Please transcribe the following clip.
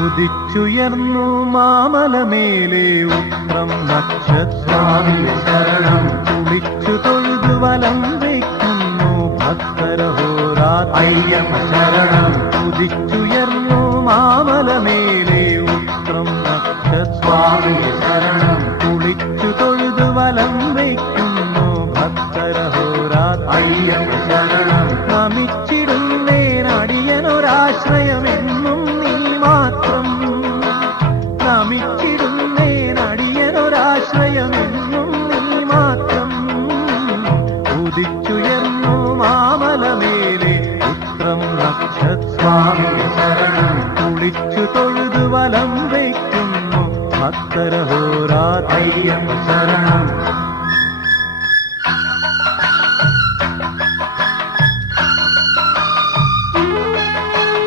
ഉദിച്ചുയർന്നു മാമലമേലെ ഉത്രം നക്ഷത്രാവിൽ ശരണം കുളിച്ചു തൊഴുതു വലം വയ്ക്കുന്നു ഭക്തരഹോരാത്രയ്യപ്പ ശരണം ഉദിച്ചുയർന്നു മാമലമേലെ ഉത്രം നക്ഷത്രാവിൽ ശരണം കുളിച്ചു തൊഴുതു വലം വയ്ക്കുന്നു ഭക്തരഹോരാത്രയ്യപ്പ ശരണം നമിച്ചിടുന്നേനടിയനൊരാശ്രയമെന്നും നീ മാത്രം നമിച്ചിടുന്നേനടിയനൊരാശ്രയമെന്നും നീ മാത്രം ഉദിച്ചുയർന്നു മാമലമേലെ ഉത്രം നക്ഷത്രാവിൽ ശരണം കുളിച്ചു തൊഴുതു വലം വയ്ക്കുന്നു ഭക്തരഹോരാത്രയ്യപ്പ ശരണം